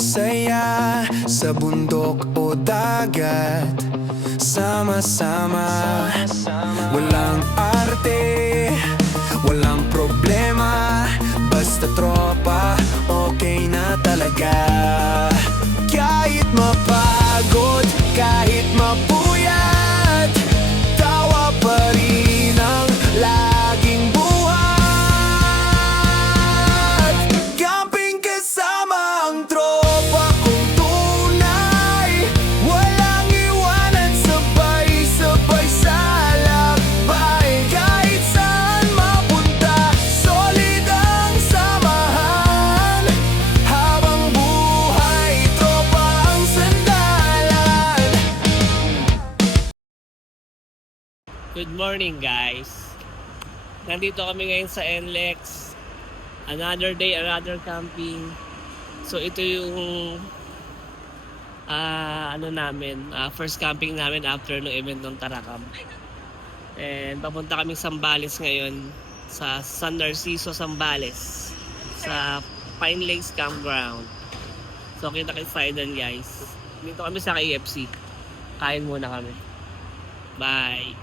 saya sa bundok o dagat. Sama-sama, walang arte, walang problema. Basta tropa, okay na talaga. Kahit mapagod, kahit mapuyat, tawa pa rin ang laging buhat. Camping kasama ang tropa kong tunay, walang iwanan, sabay-sabay sa lakbay. Kahit saan mapunta, solid ang samahan. Habang buhay, tropa ang sandalan. Good morning guys. Nandito kami ngayon sa NLEX. Another day, another camping. So ito yung first camping namin after ng event ng Tarakam. And papunta kami Zambales ngayon sa San Narciso, Zambales, sa Pine Lakes Campground. So kita-kits tayo doon guys. Dito kami sa KFC. Kain muna kami. Bye.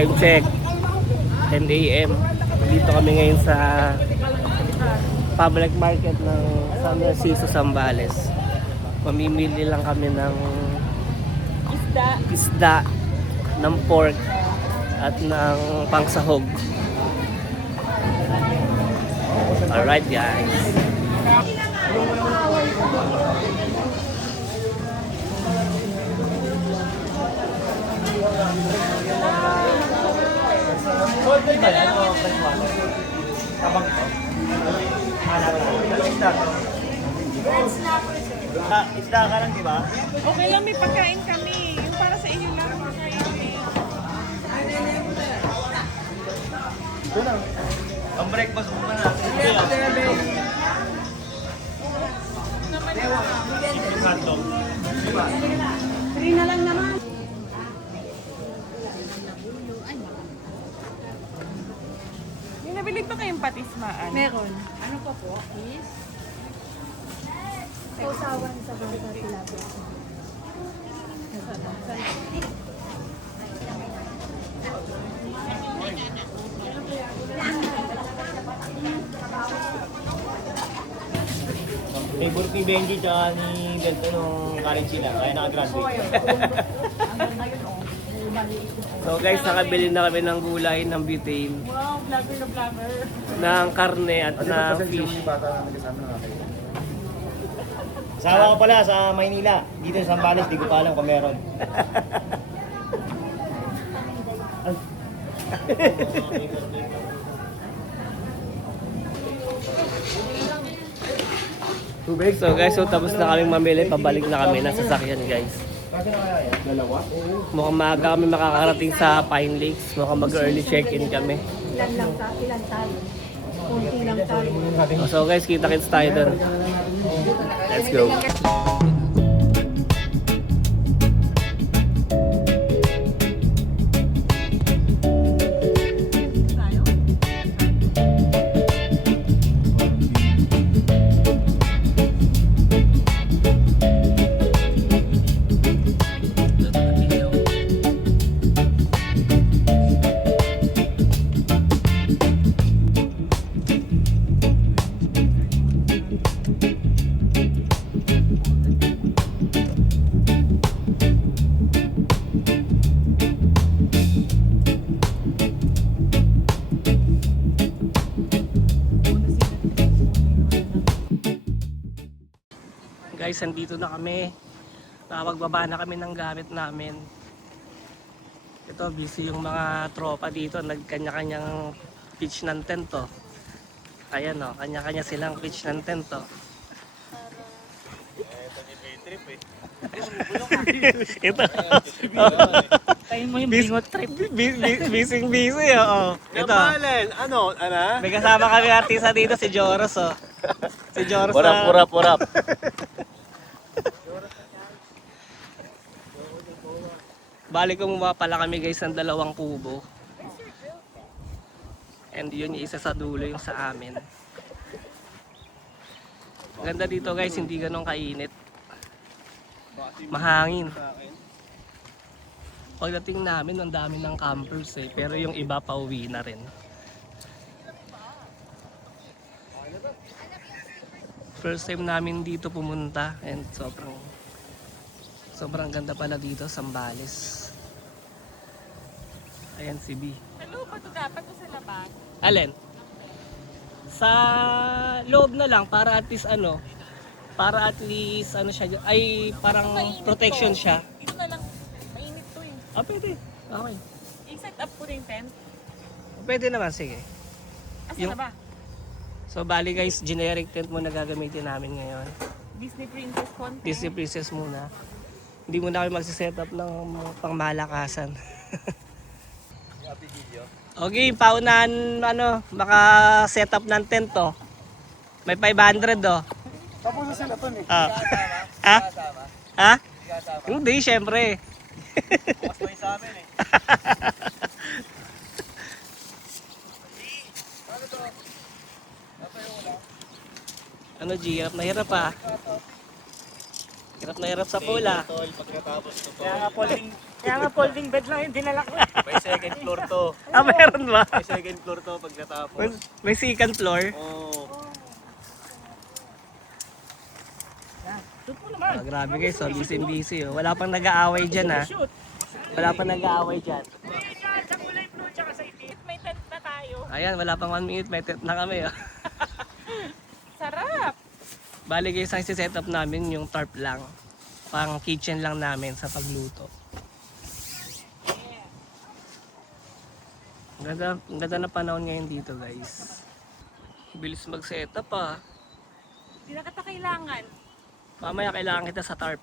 Time check 10 AM. Dito kami ngayon sa public market ng San Narciso, Zambales. Mamimili lang kami ng isda, ng pork at ng pangsahog. Alright guys. Isda ka lang, di ba? Okay lang, may pagkain kami. Yung para sa inyo lang, pagkain kami. Ito lang. Ang breakfast mo na. Free na lang naman. May nabili pa kayong patismaan? Meron. Ano pa po? Is? Sausawan sa bata tilapia. Favorite ni Benji tsaka ni Delta nung college sila. Kaya nakagraduate. So guys, nakabili na kami ng gulay, ng butane, Wow, vlogger na vlogger. ng karne at ng fish. Asawa ko pala sa Maynila. Dito sa Zambales, di ko pa alam kung meron. So guys, so tapos na kami mamili, pabalik na kami ng sasakyan guys. Mukhang maaga kami makakarating sa Pine Lakes. Mukhang mag-early check-in kami. Ilan lang tayo? Ilan tayo? Kunti lang tayo. So guys, kita-kits tayo doon. Let's go. Guys, andito na kami. Nakapagbaba na kami ng gamit namin. Ito, busy yung mga tropa dito. Nagkanya-kanyang pitch ng tent to. Ayan o, kanya-kanya silang pitch ng tent to. Ito. Tayo mo yung bingot trip. Busy, oo. Ito. Ano? May kasama kami artista dito, si Joros, oh. Si Joros Purap. Bali kumuha pala kami guys ng 2 kubo. And yun yung isa sa dulo yung sa amin. Ganda dito guys, hindi ganun kainit. Mahangin. Pagdating namin, ang dami ng campers eh. Pero yung iba pauwi na rin. First time namin dito pumunta and sobrang ganda pala dito, Zambales. Ayan si B. Ano ba ito dapat o sa labas? Alin? Sa loob na lang para at least siya ay parang protection siya. Dito na lang. Mainit to eh. Ah, pwede. Okay. I-set up ko rin tent. Pwede naman, sige. Asa Yung- na ba? So bali guys, generic tent muna gagamitin namin ngayon. Disney Princess content. Disney Princess muna. Hindi muna kami magsiset up ng pangmalakasan. Okay, paunahan maka-set up ng tent to. May 500 oh. Tapos na sila to eh. Ha? Ha? Hindi, syempre. Bukas pa yung sa amin eh. Ano G, hirap na hirap ah. Hirap na hirap sa pula. Tol, pagkatapos to to. Kaya nga folding bed lang yung dinala ko. May second floor to. Ah, meron ba? May second floor to pagkatapos. May second floor. Oo. Ah, grabe guys, so busy. Oh. Wala pang nag-aaway dyan ah. Wala pang nag-aaway dyan. Sa kulay blue tsaka sa itim. May tent na tayo. Ayan, wala pang 1 minute, may tent na kami. Oh. Sarap. Bali guys, ang set up namin yung tarp lang. Pang kitchen lang namin sa pagluto. Ang ganda na panahon ngayon dito guys. Bilis mag-set up ah. Hindi na kita kailangan. Mamaya kailangan kita sa tarp.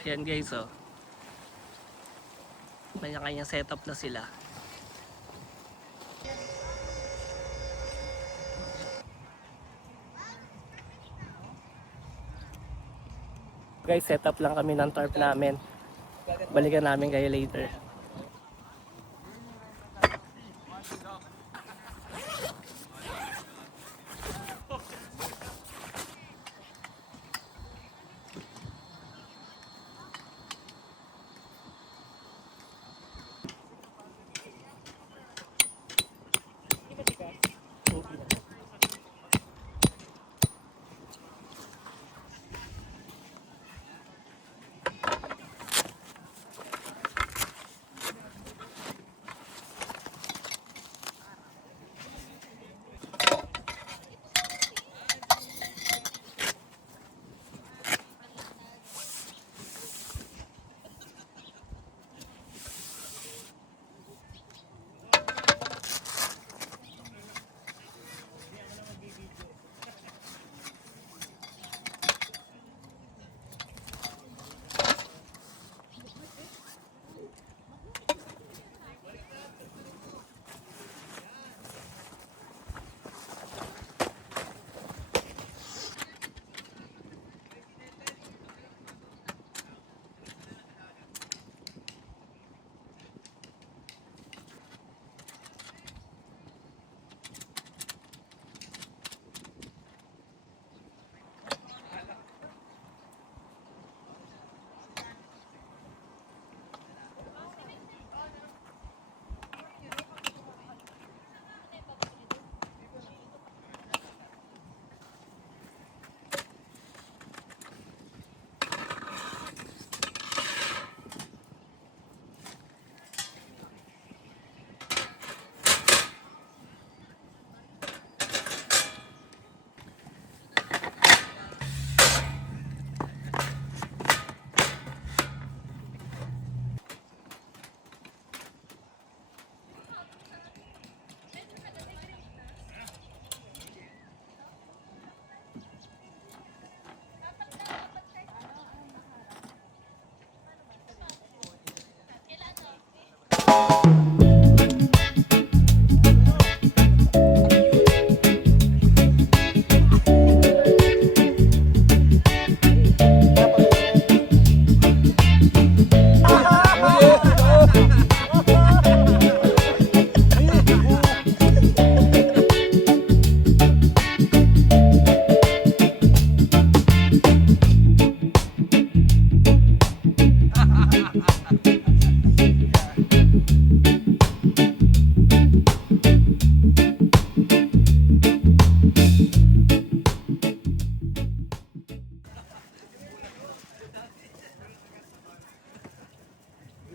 Ayan guys oh. May kanya setup na sila. Guys, setup lang kami ng tarp namin. Balikan namin kayo later.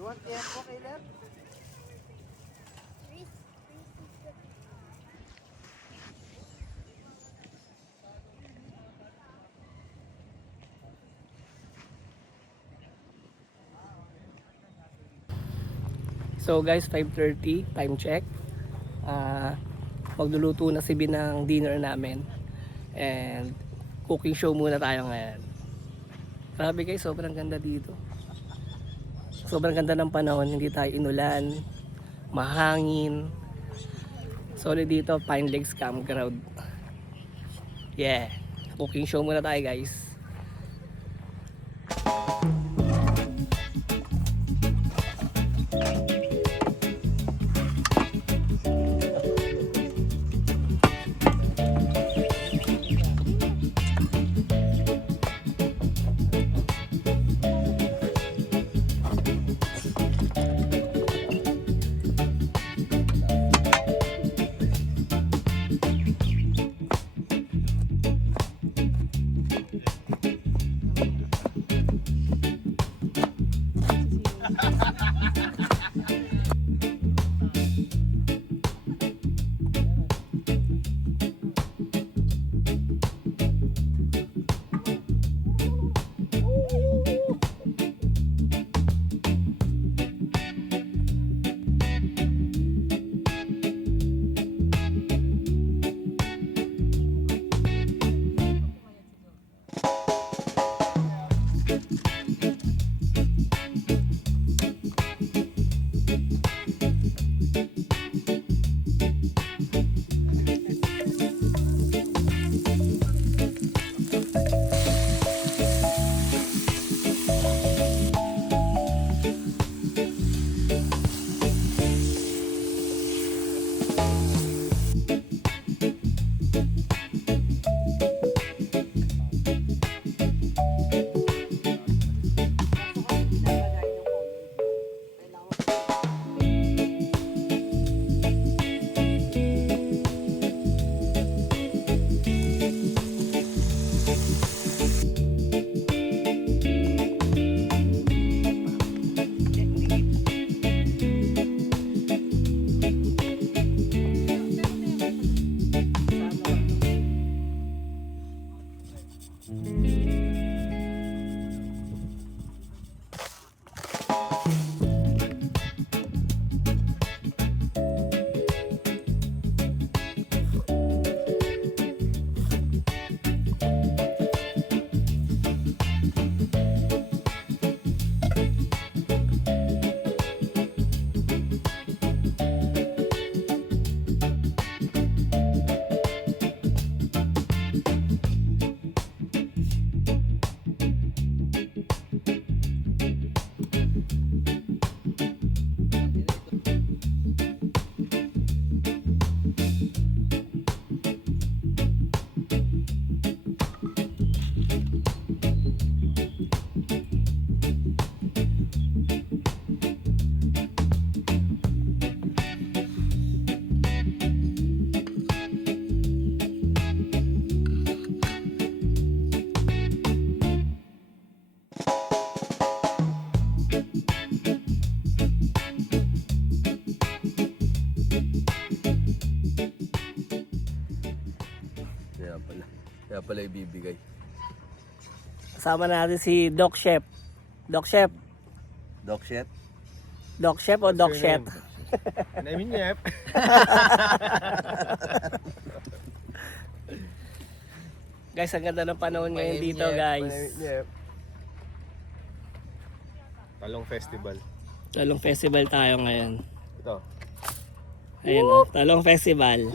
So guys, 5:30, time check. Magluluto na si Bin ng dinner namin. And cooking show muna tayo ngayon. Grabe guys, sobrang ganda dito. Sobrang ganda ng panahon, hindi tayo inulan, mahangin. Solid dito, Pine Lakes Campground. Yeah, cooking show muna tayo guys. Kaya pala ibibigay. Kasama natin si Doc Chef. Doc Chef. Doc Chef? Doc Chef o Doc Chef? Namin Yep. Guys, ang ganda ng panahon ngayon dito guys. Talong Festival. Talong Festival tayo ngayon. Ito. Ayun o, Talong Festival.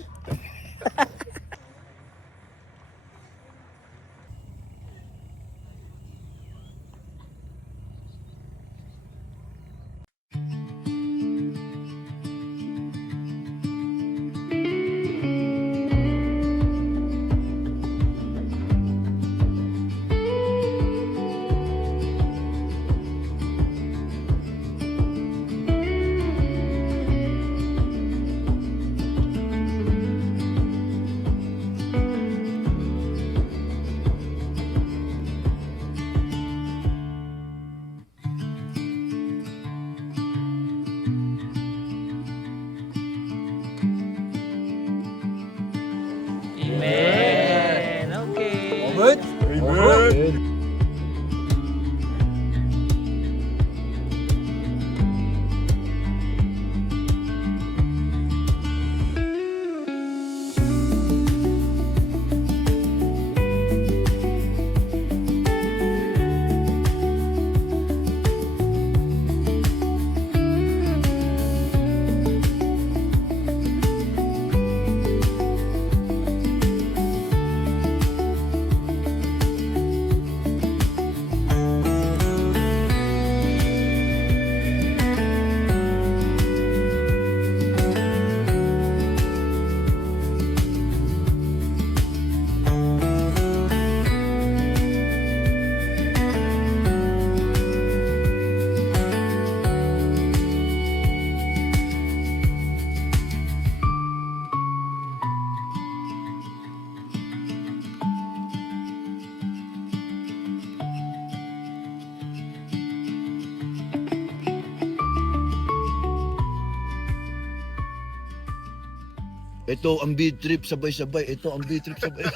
Ito ang beat trip sabay-sabay. Ito ang beat trip sabay.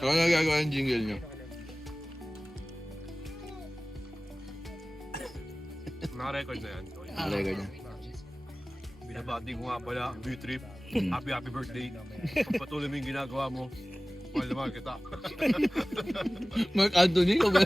Ako nagagawa ang jingle niyo. Naka-record na yan. Talaga niya. Binabati ko nga pala, B-Trip. Happy birthday. Pagpatuloy mo yung ginagawa mo. Mahal na mahal kita. Mark Anthony ka ba?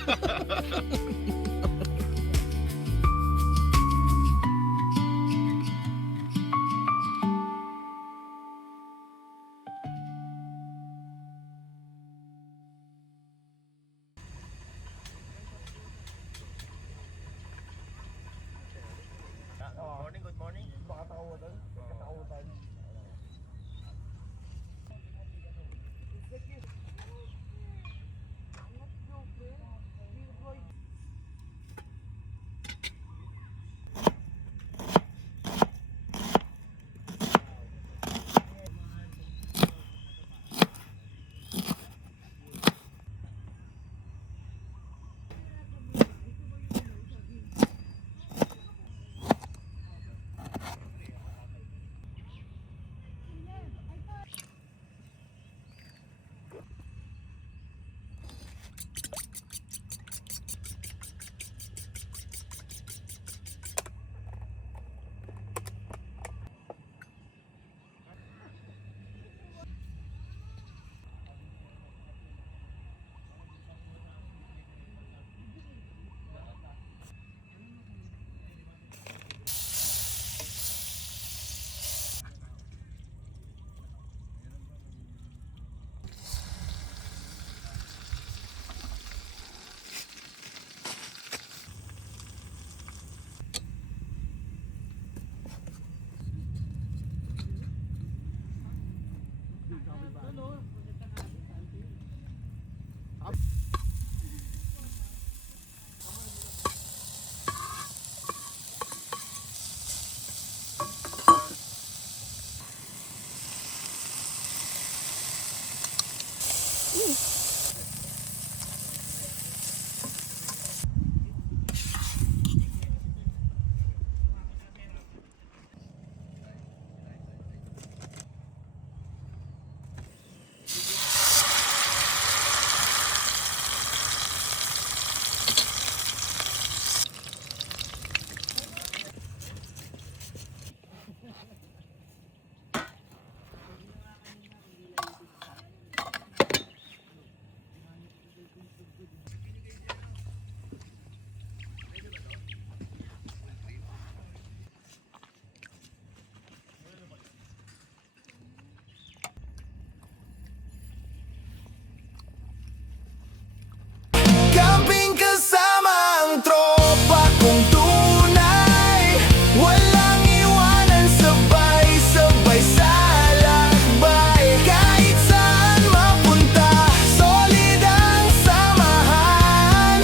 Camping kasama ang tropa kong tunay. Walang iwanan, sabay-sabay sa lakbay. Kahit saan mapunta, solid ang samahan.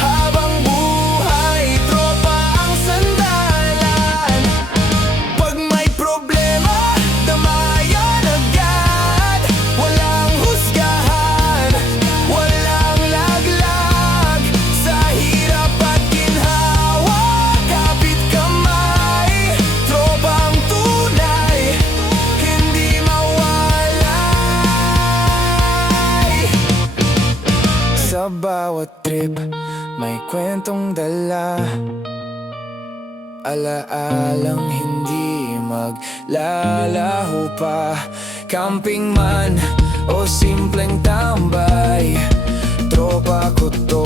Habang buhay, tropa ang sandalan. Pag may problema, damayan agad. Walang husgahan, walang laglag. Sa hirap at ginhawa, kapit kamay. Tropang tunay, hindi mawalay. Sa bawat trip, may kwentong dala. Alaalang hindi maglalaho pa. Camping man o simpleng tambay, tropa ko to.